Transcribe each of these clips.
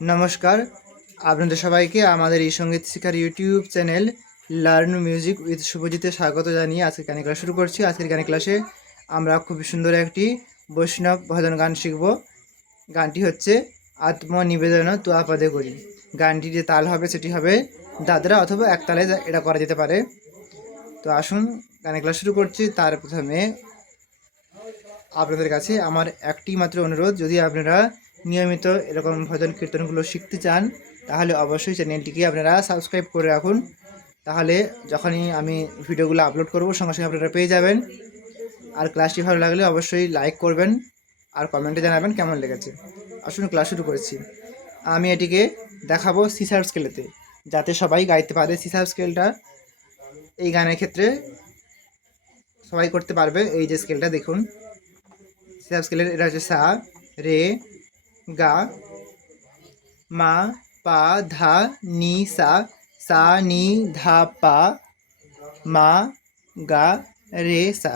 নমস্কার। আপনাদের সবাইকে আমাদের এই সংগীত শিক্ষার YouTube channel learn music with শুভজিতে স্বাগত জানিয়ে আজকের গানের ক্লাস শুরু করছি। আজকের গানের ক্লাসে আমরা খুবই সুন্দর একটি বৈষ্ণব ভজন গান শিখব। গানটি হচ্ছে আত্মনিবেদন তু আপাদে করি। গানটি যে তাল হবে সেটি হবে দাদরা অথবা এক তালে এটা করা যেতে পারে। তো আসুন গানের ক্লাস শুরু করছি। তার প্রথমে আপনাদের কাছে আমার একটি মাত্র অনুরোধ, যদি আপনারা নিয়মিত এরকম ভজন কীর্তনগুলো শিখতে চান, তাহলে অবশ্যই চ্যানেলটিকে আপনারা সাবস্ক্রাইব করে রাখুন। তাহলে যখনই আমি ভিডিওগুলো আপলোড করব, সঙ্গে সঙ্গে আপনারা পেয়ে যাবেন। আর ক্লাসটি ভালো লাগলে অবশ্যই লাইক করবেন আর কমেন্টে জানাবেন কেমন লেগেছে। আসুন ক্লাস শুরু করেছি। আমি এটিকে দেখাবো সিসার স্কেলেতে, যাতে সবাই গাইতে পারে সিসার স্কেলটা। এই গানের ক্ষেত্রে সবাই করতে পারবে, এই যে স্কেলটা দেখুন। সিসার স্কেলের, এটা হচ্ছে সা, রে গা, মা, পা, ধা, নি, সা সা, নি, ধা, পা, মা, গা, রে, সা।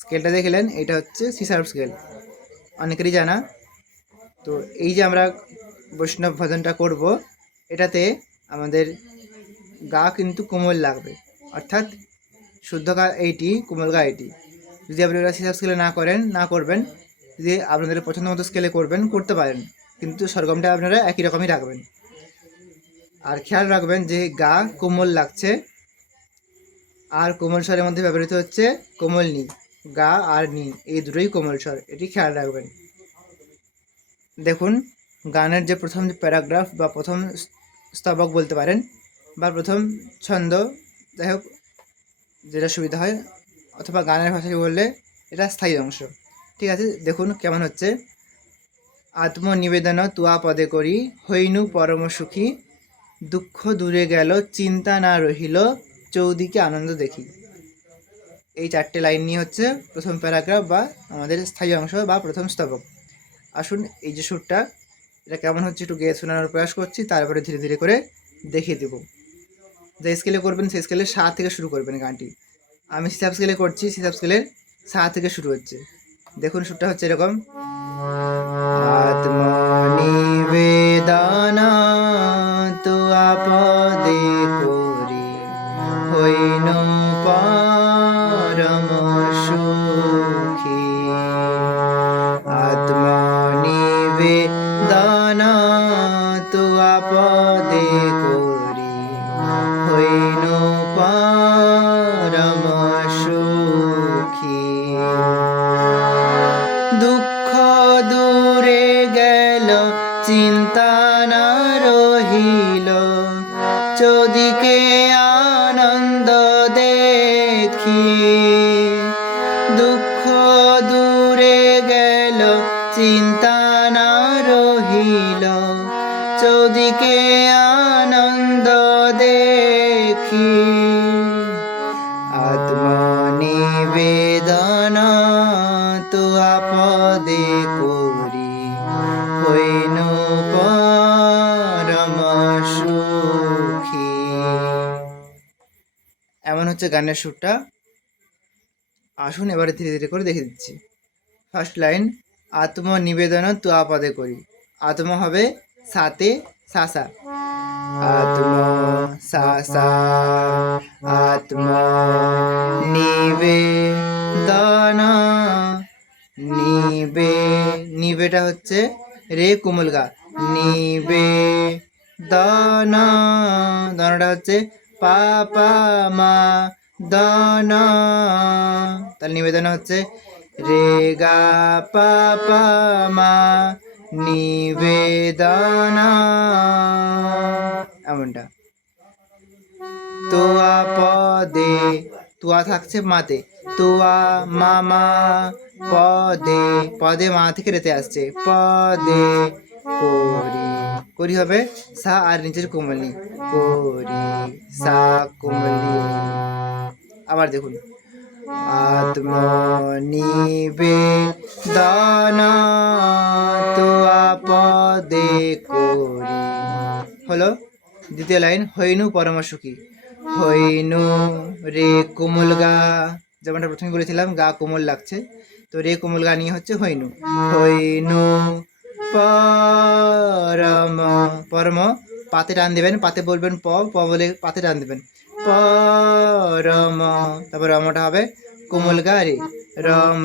স্কেলটা দেখলেন এটা হচ্ছে সিসার স্কেল অনেকেরই জানা। তো এই যে আমরা বৈষ্ণব ভজনটা করব, এটাতে আমাদের গা কিন্তু কোমল লাগবে। অর্থাৎ শুদ্ধ গা এইটি কোমল গা এইটি যদি আপনারা সিসার স্কেলে না করেন, না করবেন যদি আপনাদের পছন্দ মতো স্কেলে করবেন, করতে পারেন। কিন্তু সরগমটা আপনারা একই রকমই রাখবেন। আর খেয়াল রাখবেন যে গা কোমল লাগছে, আর কোমল স্বরের মধ্যে ব্যবহৃত হচ্ছে কোমল নি। গা আর নি, এই দুটোই কোমল স্বর, এটি খেয়াল রাখবেন। দেখুন, গানের যে প্রথম যে প্যারাগ্রাফ বা প্রথম স্তবক বলতে পারেন, বা প্রথম ছন্দ, যাই হোক, যেটা সুবিধা হয়, অথবা গানের ভাষায় বললে এটা স্থায়ী অংশ। ঠিক আছে, দেখুন কেমন হচ্ছে। আত্মনিবেদন তুয়া পদে করি, হইনু পরম সুখী, দুঃখ দূরে গেল, চিন্তা না রহিল, চৌদিকে আনন্দ দেখি। এই চারটে লাইন নিয়ে হচ্ছে প্রথম প্যারাগ্রাফ বা আমাদের স্থায়ী অংশ বা প্রথম স্তবক। আসুন এই যে সুরটা, এটা কেমন হচ্ছে একটু গেয়ে শোনানোর প্রয়াস করছি, তারপরে ধীরে ধীরে করে দেখিয়ে দেবো। যে স্কেলে করবেন, সেই স্কেলে সা থেকে শুরু করবেন গানটি। আমি সিসাব স্কেলে করছি সিসাব স্কেলের সা থেকে শুরু হচ্ছে। দেখুন সুরটা হচ্ছে এরকম। আত্মনিবেদনা তো আপদে করি হইন এমন হচ্ছে গানের সুরটা। আসুন এবারে ধীরে ধীরে করে দেখে দিচ্ছি। ফার্স্ট লাইন আত্মনিবেদন তু আপদে করি। আত্ম হবে সাতে সাসা। আত্ম সাসা, আত্ম নিবেদনা নিবে নিবেটা হচ্ছে রে কোমলগা নিবে দানা দানাটা হচ্ছে পা পা মা দানা। তাহলে নিবেদন হচ্ছে রে গা পা পা মা নিবেদনা। এমনটা। তোয়া পদে তোয়া থাকছে মাতে। তোয়া মামা পদে পদে মা থেকে রেতে আসছে। পদে করি করি হবে সা আর নিচের কোমলি। করি সা কোমলি। আবার দেখুন। আত্ম নিবে দানা তোয়া পদে করি। হলো দ্বিতীয় লাইন, হইনু পরম হইনু রে কোমল গা। যেমনটা প্রথমে বলেছিলাম, গা কোমল লাগছে। তো রে কোমল গা নিয়ে হচ্ছে হইনু। হইনু পরম পরম, পাতে টান দেবেন, পাতে বলবেন প প বলে পাতে টান দেবেন। পরম, তারপর রমটা হবে কোমল গা রে। রম,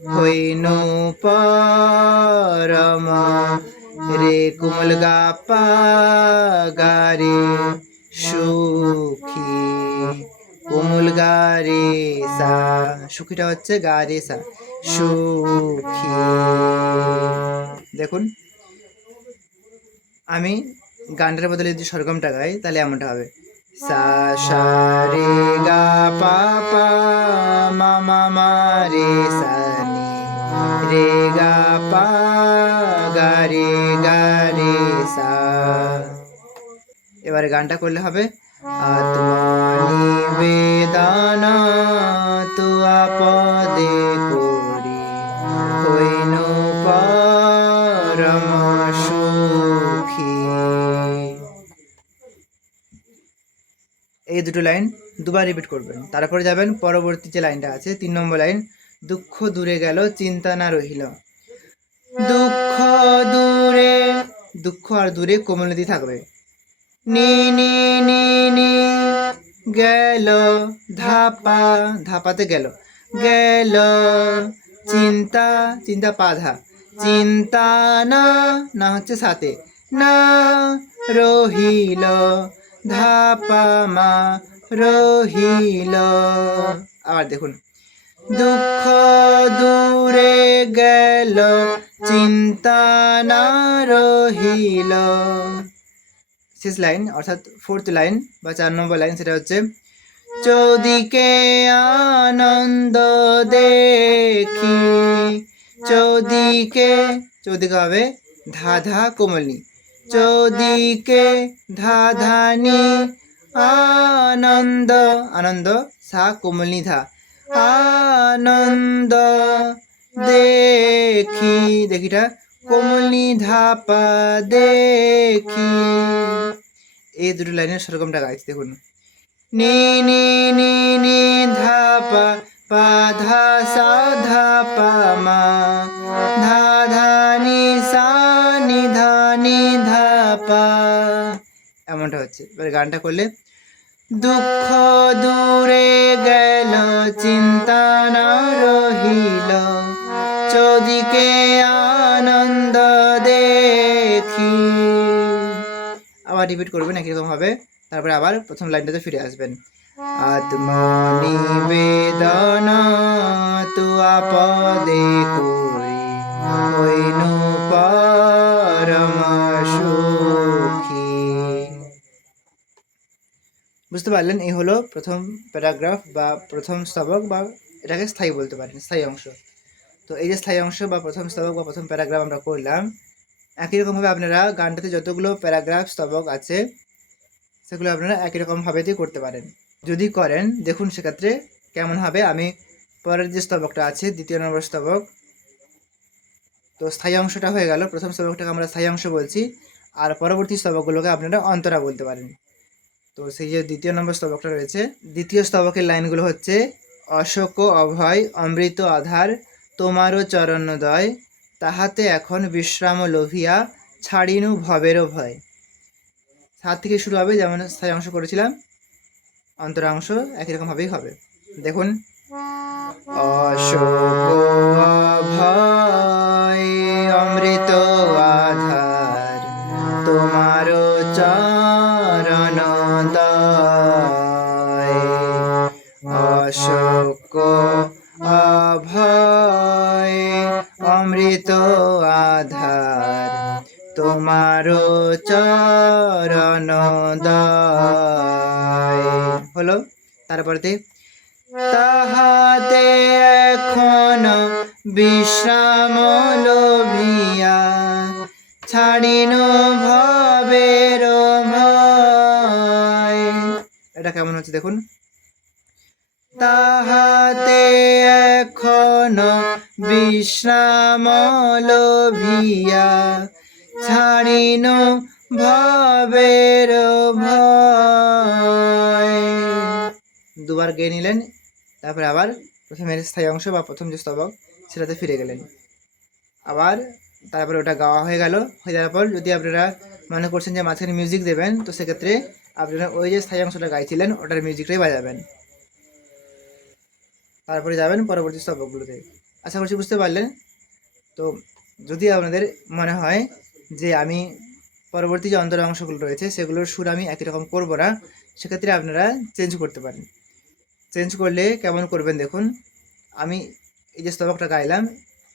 হইনু পরম, রে কোমল গা পা গারে সুখী। কোমল গারে সা, সুখীটা হচ্ছে গারে সা, সুখী। দেখুন, আমি গানটার বদলে যদি সরগমটা গাই, তাহলে এমনটা হবে। সা সা, রে, গা, পা পা, মা মা মা, রে, সা, নি, রে, গা, পা, গা, রে গা, রে, সা। এবারে গানটা করলে হবে। আত্মনিবেদন তু আপদে করি হইন পরম সুখী। এই দুটো লাইন দুবার রিপিট করবেন। তারপরে যাবেন, পরবর্তী যে লাইনটা আছে, তিন নম্বর লাইন, দুঃখ দূরে গেল চিন্তা না রহিল। দুঃখ দূরে, দুঃখ আর দূরে কোমলতি থাকবে। নি নি গেল, ধাপা, ধাপাতে গেল। গেল, চিন্তা চিন্তা পাধা। চিন্তা না না হচ্ছে সাথে। না, রহিল, ধাপা মা, রহিল। আবার দেখুন। দুঃখ দূরে গেল, চিন্তা না, রহিল। শেষ লাইন, অর্থাৎ ফোর্থ লাইন বা চার নম্বর লাইন সেটা হচ্ছে চৌদিকে আনন্দ দেখি চৌদিকে চৌদিকে হবে ধা ধা কোমলনি চৌদিকে ধা ধানি আনন্দ আনন্দ, সা কোমলনি, ধা, আনন্দ দেখি। দেখিটা কোমলনি ধাপা দেখি। এই দুটো লাইনের সেরকমটা গাইছে দেখুন। নি নি নি নি ধাপা পা ধা সা ধাপা মা। ধা ধা নি সা নি ধা নি ধাপা এমনটা হচ্ছে। এবার গানটা করলে দুঃখ দূরে গেল চিন্তা না রহিল। চৌদিকে আনন্দ আবার রিপিট করবেন একই রকম হবে। তারপরে আবার প্রথম লাইনটাতে ফিরে আসবেন। আত্মা নিবেদন তু আপদে বুঝতে পারলেন? এই হলো প্রথম প্যারাগ্রাফ বা প্রথম স্তবক বা এটাকে স্থায়ী বলতে পারেন, স্থায়ী অংশ। তো এই যে স্থায়ী অংশ বা প্রথম স্তবক বা প্রথম প্যারাগ্রাফ আমরা করলাম একই রকমভাবে আপনারা গানটাতে যতগুলো প্যারাগ্রাফ, স্তবক আছে, সেগুলো আপনারা একই রকমভাবেতেই করতে পারেন। যদি করেন, দেখুন সেক্ষেত্রে কেমন হবে। আমি পরের যে স্তবকটা আছে, দ্বিতীয় নম্বর স্তবক, তো স্থায়ী অংশটা হয়ে গেল। প্রথম স্তবকটাকে আমরা স্থায়ী অংশ বলছি। আর পরবর্তী স্তবকগুলোকে আপনারা অন্তরা বলতে পারেন। তো সেই যে দ্বিতীয় নম্বর স্তবকটা রয়েছে, দ্বিতীয় স্তবকের লাইনগুলো হচ্ছে, অশোক অভয়, অমৃত আধার, তোমারও চরণোদয় তাহাতে এখন বিশ্রাম লোভিয়া, ছাড়িনু ভবেরও ভয়। সাত থেকে শুরু হবে, যেমন স্থায়ী অংশ করেছিলাম। অন্তরাংশ একই রকমভাবেই হবে। দেখুন। অশোক অমৃত আধার। লোভিয়া ছাড়িন ভবের ভয়। দুবার গেয়ে নিলেন, তারপরে আবার প্রথমের স্থায়ী অংশ বা প্রথম যে স্তবক, সেটাতে ফিরে গেলেন। আবার তারপরে ওটা গাওয়া হয়ে গেল, হয়ে যাওয়ার পর যদি আপনারা মনে করছেন যে মাঝখানে মিউজিক দেবেন, তো সেক্ষেত্রে আপনারা ওই যে স্থায়ী অংশটা গাইছিলেন, ওটার মিউজিকটাই বাজাবেন। তারপরে যাবেন পরবর্তী স্তবকগুলোতে। আশা করছি বুঝতে পারলেন। তো যদি আপনাদের মনে হয় যে আমি পরবর্তী যে অন্তর অংশগুলো রয়েছে, সেগুলোর সুর আমি একই রকম করব না, সেক্ষেত্রে আপনারা চেঞ্জ করতে পারেন। চেঞ্জ করলে কেমন করবেন দেখুন, আমি এই যে স্তবকটা গাইলাম,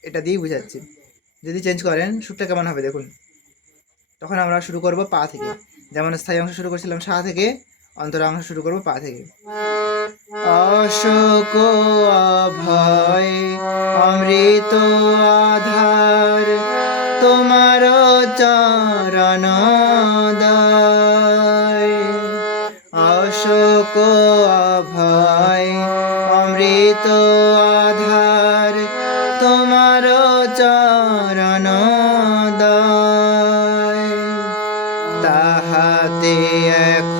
এটা দিয়েই বুঝাচ্ছি। যদি চেঞ্জ করেন, সুরটা কেমন হবে দেখুন। তখন আমরা শুরু করব পা থেকে। যেমন স্থায়ী অংশ শুরু করছিলাম সা থেকে অন্তর অংশ শুরু করব পা থেকে। অশোক অভয়, অমৃত আধার, তোমার চরণ অশোক অভয়, অমৃত আধার, তোমার চরণ দয় তাহাতে এখন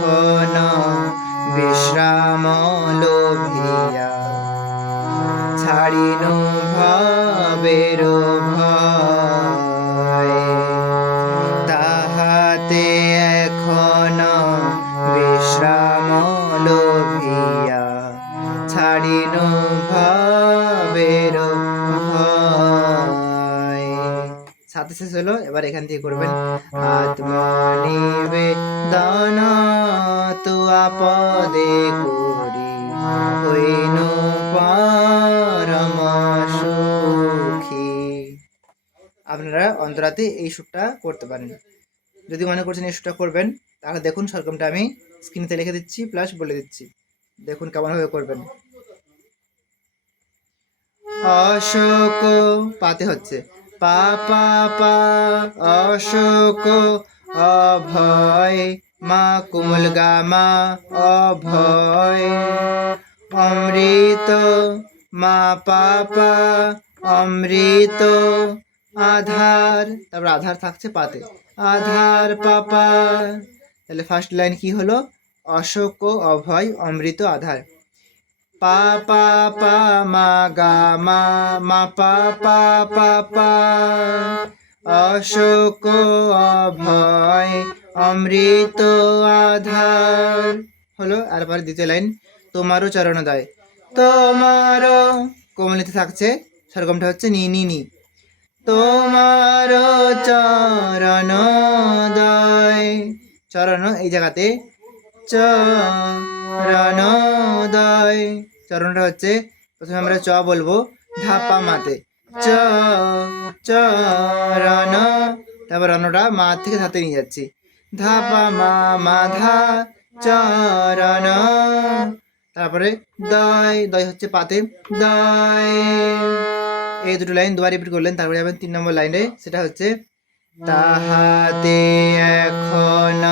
ছাড়িন তাহাতে এখন বিশ্রাম লোভিয়া ছাড়িন ভাবের সাথে শেষ হলো, এবার এখান থেকে করবেন। আত্মনিবেদন তু আপদে করি, হইন অন্তরাতে এই সুরটা করতে পারেন। যদি মনে করছেন এই সুরটা করবেন, তাহলে দেখুন সরকমটা আমি স্ক্রিনেতে লিখে দিচ্ছি, প্লাস বলে দিচ্ছি। দেখুন কেমনভাবে করবেন। অশোক, পাতে হচ্ছে। পা পা পা, অশোক, অভয়, মা, কুমল গা, মা, অভয়। অমৃত, মা, পা পা, অমৃত আধার, তারপর আধার থাকছে পাতে। আধার, পাপা। তাহলে ফার্স্ট লাইন কি হলো? অশোক অভয়, অমৃত আধার। পা পা পা, মা, গা, মা মা, পা পা পা পা। অশোক অভয়, অমৃত আধার। হলো আর পরে দ্বিতীয় লাইন তোমারও চরণ দেয় তোমারও কোমলিতে থাকছে। সরগমটা হচ্ছে নি নি নি। তোমার চরণ দয়। চরণ এই জায়গাতে। চরণ দয়। চরণটা হচ্ছে প্রথমে আমরা চ বলব, ধাপা মাতে। চ, চরণ। তারপর রণটা মা থেকে ধাতে নিয়ে যাচ্ছি। ধাপা মা মা ধা, চরণ। তারপরে দয় দয় হচ্ছে পাতে। দয়। এই দুটো লাইন দুবার রিপিট করলেন, তারপরে যাবেন তিন নম্বর লাইনে সেটা হচ্ছে, তাহাতে এখন,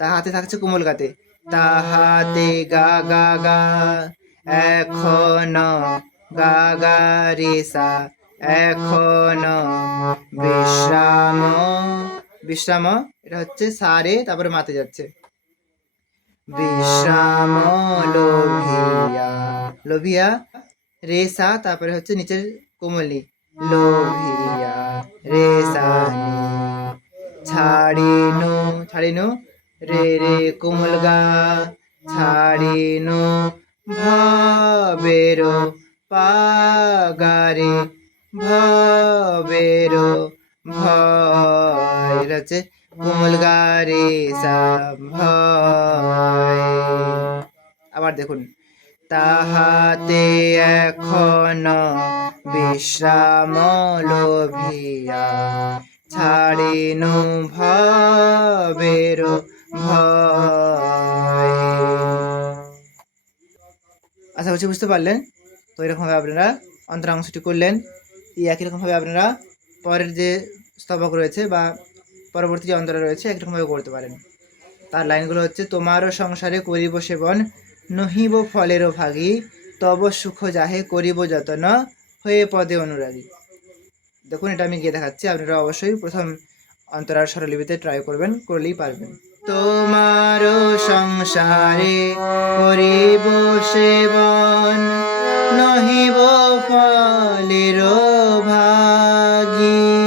তাহাতে থাকছে কোমল গাতে, তাহাতে গা গা গা, এখন, গা গা, রে, সা, এখন, বিশ্রাম বিশ্রাম, এটা হচ্ছে সারে তারপরে মাতে যাচ্ছে। বিশ্রাম, লোভিয়া লোভিয়া রেসা তারপরে হচ্ছে নিচের কোমলি লোভিয়া রেসানি ছাড়িনু ছাড়িনু? রে রে কোমল গা। ছাড়িনু ভবের পাগারে ভবের। ভয় হচ্ছে কোমল গা রে সা ভয়। আবার দেখুন। তাহাতে এখন বিশ্রাম লোভিয়া। ছাড়িনু ভাবের ভয়। আশা করছি বুঝতে পারলেন? তো এরকমভাবে আপনারা অন্তরাংশটি করলেন। একই রকমভাবে আপনারা পরের যে স্তবক রয়েছে বা পরবর্তী যে অন্তরা রয়েছে একরকমভাবে করতে পারেন। তার লাইনগুলো হচ্ছে, তোমারও সংসারে করিব সেবন নহিব ফলের ভাগী, তব সুখ যাহে করিব যতন, হয়ে পদে অনুরাগী। দেখুন, এটা আমি গিয়ে দেখাচ্ছি, আপনারা অবশ্যই প্রথম অন্তরার স্বরলিপিতে ট্রাই করবেন, করলেই পারবেন। তোমার সংসারে করিব সেবন, নহিব ফলের ভাগী।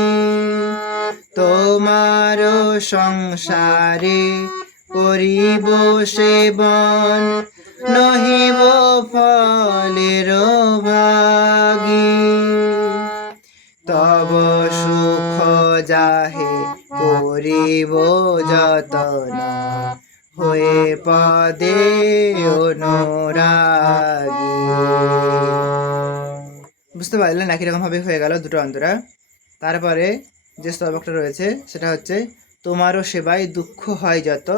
সংসারে করিব সেবন নহিব ফলের ভাগী তব সুখ যাহে করিব যতন। হয়ে পদে অনুরাগী। বুঝতে পারলেন একই রকম ভাবে হয়ে গেল দুটো অন্তরা? তারপরে যে স্তবকটা রয়েছে, সেটা হচ্ছে, তোমারও সেবায় দুঃখ হয় যত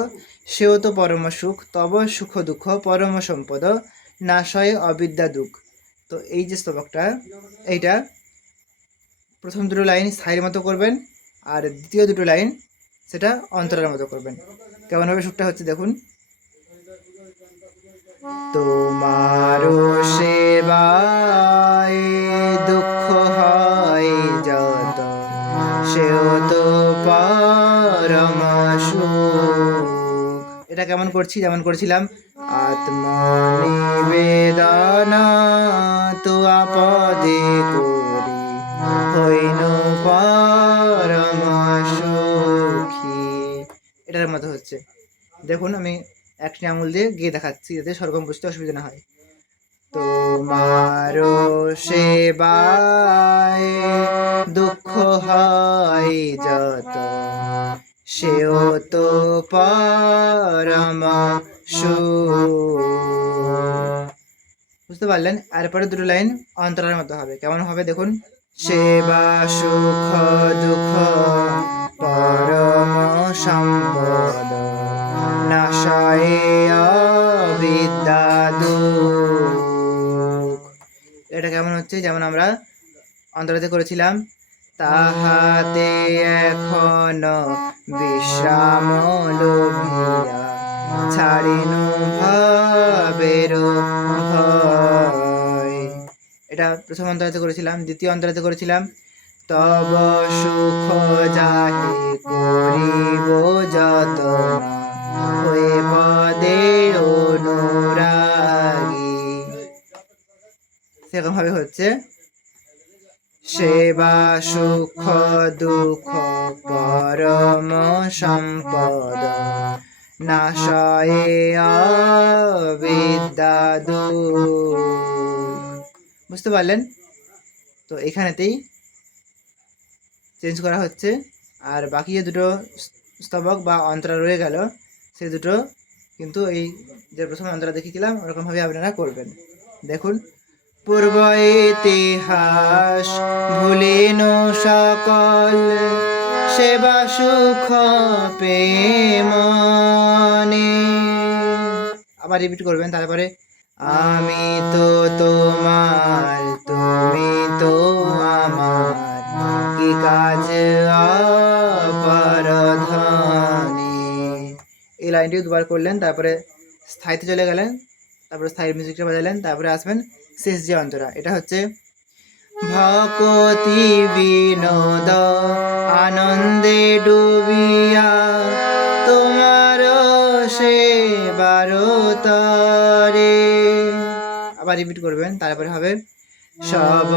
সেও তো পরম সুখ তব সুখ দুঃখ, পরম সম্পদ, নাশয় অবিদ্যা দুঃখ। তো এই যে স্তবকটা, এইটা প্রথম দুটো লাইন স্থায়ীর মতো করবেন আর দ্বিতীয় দুটো লাইন সেটা অন্তরের মতো করবেন। কেমনভাবে সুখটা হচ্ছে দেখুন। তোমারও সেবায় দুঃখ হয় যত, সেও তো পরম এটা কেমন করছি, যেমন করছিলাম। এটার মতো হচ্ছে। দেখুন, আমি একটি আঙুল দিয়ে গিয়ে দেখাচ্ছি, যাতে সরকম বুঝতে অসুবিধা না হয়। তোমারও সেবায় দুঃখ হয় যত। সেও তো পরম বুঝতে পারলেন? এরপরে দুটো লাইন অন্তরের মতো হবে। কেমন হবে দেখুন? সেবা, সুখ, দুঃখ, পরম সম্পদ নাশয়ে এটা কেমন হচ্ছে? যেমন আমরা অন্তরাতে করেছিলাম তাহাতে এখন বিশ্রাম লোভিয়া। ছাড়িনু ভাবের এটা প্রথম অন্তরাতে করেছিলাম, দ্বিতীয় অন্তরাতে করেছিলাম। তব সুখ যাহে পারলেন। তো এখানেতেই চেঞ্জ করা হচ্ছে। আর বাকি যে দুটো স্তবক বা অন্তরা রয়ে গেল, সেই দুটো কিন্তু এই যে প্রথম অন্তরা দেখিয়েছিলাম, ওরকমভাবে আপনারা করবেন। দেখুন, পূর্ব ইতিহাস ভুলিন সকল সেবা সুখ প্রেমনে আবার রিপিট করবেন, তারপরে আমি তো তোমার, তুমি তো আমার। কি কাজ এই লাইনটি দুবার করলেন, তারপরে স্থায়ীতে চলে গেলেন, তারপরে স্থায়ী মিউজিকটা বাজালেন, তারপরে আসবেন শেষ যে অন্তরা। এটা হচ্ছে ভকতি বিনোদ, আনন্দে ডুবিয়া আবার রিপিট করবেন, তারপরে হবে সব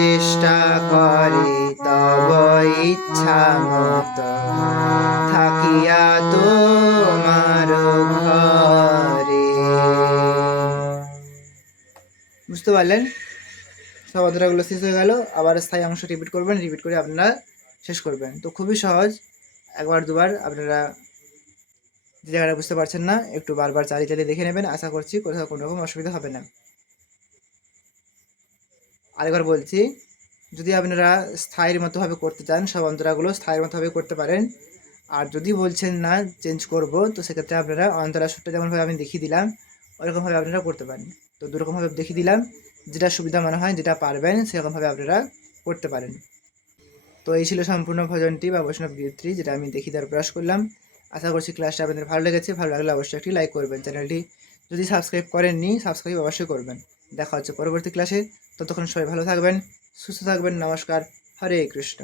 চেষ্টা করে তব ইচ্ছা মত থাকিয়া তোমার ঘরে। বুঝতে পারলেন? সব অন্তরাগুলো শেষ হয়ে গেল, আবার স্থায়ী অংশ রিপিট করবেন রিপিট করে আপনারা শেষ করবেন। তো খুবই সহজ, একবার দুবার আপনারা যে জায়গাটা বুঝতে পারছেন না, একটু বারবার চালিয়ে চালিয়ে দেখে নেবেন, আশা করছি কোথাও কোনো রকম অসুবিধা হবে না। আরেকবার বলছি, যদি আপনারা স্থায়ীর মতোভাবে করতে চান, সব অন্তরাগুলো স্থায়ীর মতোভাবে করতে পারেন। আর যদি বলছেন না, চেঞ্জ করব, তো সেক্ষেত্রে আপনারা অন্তরা সুরটা যেমনভাবে আমি দেখিয়ে দিলাম, ওরকমভাবে আপনারা করতে পারেন। তো দুরকমভাবে দেখিয়ে দিলাম, যেটা সুবিধা মনে হয়, যেটা পারবেন, সেরকমভাবে আপনারা করতে পারেন। তো এই ছিল সম্পূর্ণ ভজনটি বা বৈষ্ণব গীতটি, যেটা আমি দেখিয়ে দেওয়ার প্রয়াস করলাম। আশা করছি ক্লাসটা আপনাদের ভালো লেগেছে, ভালো লাগলে অবশ্যই একটি লাইক করবেন চ্যানেলটি। যদি সাবস্ক্রাইব করেননি, সাবস্ক্রাইব অবশ্যই করবেন। দেখা হচ্ছে পরবর্তী ক্লাসে ততক্ষণ সবাই ভালো থাকবেন সুস্থ থাকবেন নমস্কার হরে কৃষ্ণ।